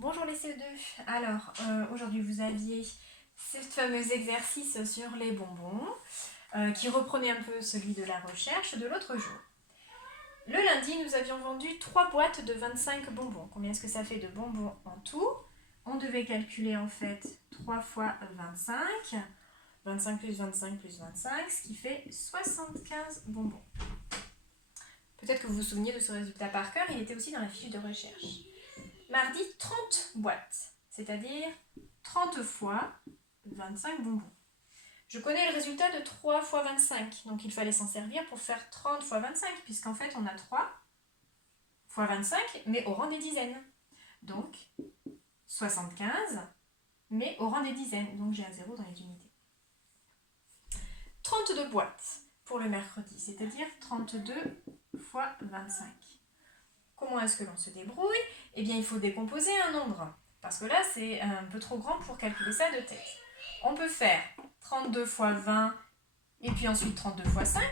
Bonjour les CE2. Alors, aujourd'hui vous aviez ce fameux exercice sur les bonbons qui reprenait un peu celui de la recherche de l'autre jour. Le lundi, nous avions vendu 3 boîtes de 25 bonbons. Combien est-ce que ça fait de bonbons en tout? On devait calculer en fait 3 fois 25. 25 plus 25 plus 25, ce qui fait 75 bonbons. Peut-être que vous vous souveniez de ce résultat par cœur, il était aussi dans la fiche de recherche. Mardi, 30 boîtes, c'est-à-dire 30 fois 25 bonbons. Je connais le résultat de 3 fois 25, donc il fallait s'en servir pour faire 30 fois 25, puisqu'en fait on a 3 fois 25, mais au rang des dizaines. Donc 75, mais au rang des dizaines, donc j'ai un 0 dans les unités. 32 boîtes pour le mercredi, c'est-à-dire 32 fois 25. Comment est-ce que l'on se débrouille? Eh bien, il faut décomposer un nombre, parce que là, c'est un peu trop grand pour calculer ça de tête. On peut faire 32 fois 20, et puis ensuite 32 fois 5,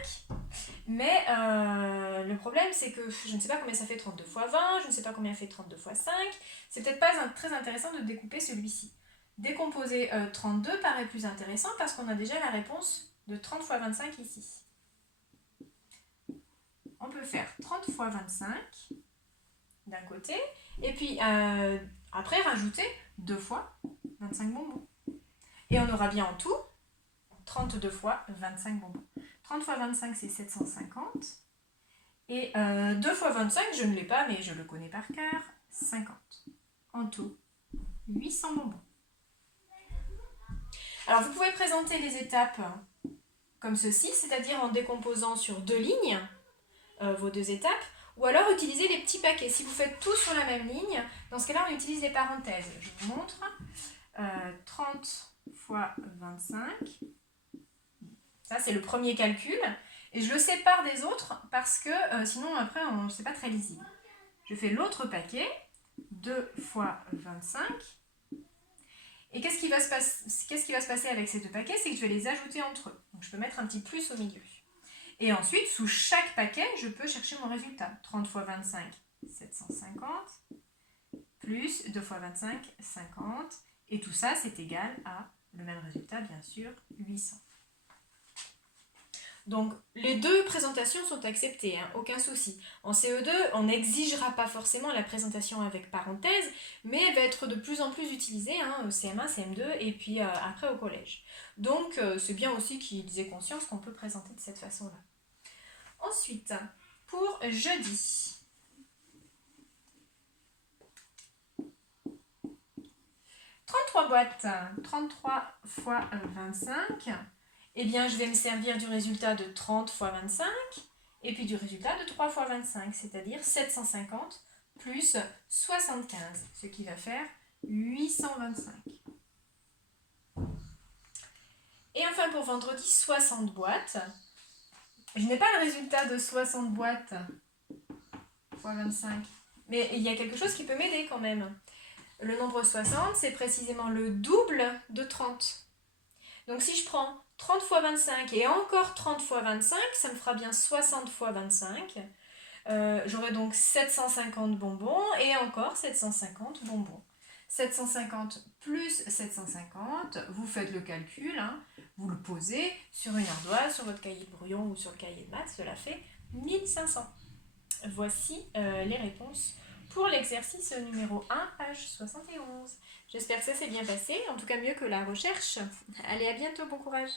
mais le problème, c'est que je ne sais pas combien ça fait 32 fois 20, je ne sais pas combien fait 32 fois 5, c'est peut-être pas très intéressant de découper celui-ci. Décomposer 32 paraît plus intéressant, parce qu'on a déjà la réponse de 30 fois 25 ici. On peut faire 30 fois 25 d'un côté, et puis après rajouter 2 fois 25 bonbons. Et on aura bien en tout 32 fois 25 bonbons. 30 fois 25, c'est 750. Et 2 fois 25, je ne l'ai pas, mais je le connais par cœur, 50. En tout, 800 bonbons. Alors, vous pouvez présenter les étapes comme ceci, c'est-à-dire en décomposant sur 2 lignes, vos 2 étapes, ou alors utiliser les petits paquets. Si vous faites tout sur la même ligne, dans ce cas-là, on utilise les parenthèses. Je vous montre. 30 fois 25. Ça, c'est le premier calcul. Et je le sépare des autres parce que sinon, après, c'est pas très lisible. Je fais l'autre paquet. 2 fois 25. Et qu'est-ce qui va se passer avec ces 2 paquets? C'est que je vais les ajouter entre eux. Donc, je peux mettre un petit plus au milieu. Et ensuite, sous chaque paquet, je peux chercher mon résultat. 30 fois 25, 750, plus 2 fois 25, 50. Et tout ça, c'est égal à le même résultat, bien sûr, 800. Donc, les 2 présentations sont acceptées, hein, aucun souci. En CE2, on n'exigera pas forcément la présentation avec parenthèse, mais elle va être de plus en plus utilisée, hein, CM1, CM2, et puis après au collège. Donc, c'est bien aussi qu'ils aient conscience qu'on peut présenter de cette façon-là. Ensuite, pour jeudi, « 33 boîtes, 33 fois 25, eh bien je vais me servir du résultat de 30 fois 25, et puis du résultat de 3 fois 25, c'est-à-dire 750 plus 75, ce qui va faire 825. Et enfin pour vendredi, 60 boîtes. Je n'ai pas le résultat de 60 boîtes fois 25, mais il y a quelque chose qui peut m'aider quand même. Le nombre 60, c'est précisément le double de 30. Donc si je prends 30 fois 25 et encore 30 fois 25, ça me fera bien 60 fois 25. J'aurai donc 750 bonbons et encore 750 bonbons. 750 plus 750, vous faites le calcul, hein, vous le posez sur une ardoise, sur votre cahier de brouillon ou sur le cahier de maths, cela fait 1500. Voici les réponses pour l'exercice numéro 1, page 71. J'espère que ça s'est bien passé, en tout cas mieux que la recherche. Allez, à bientôt, bon courage!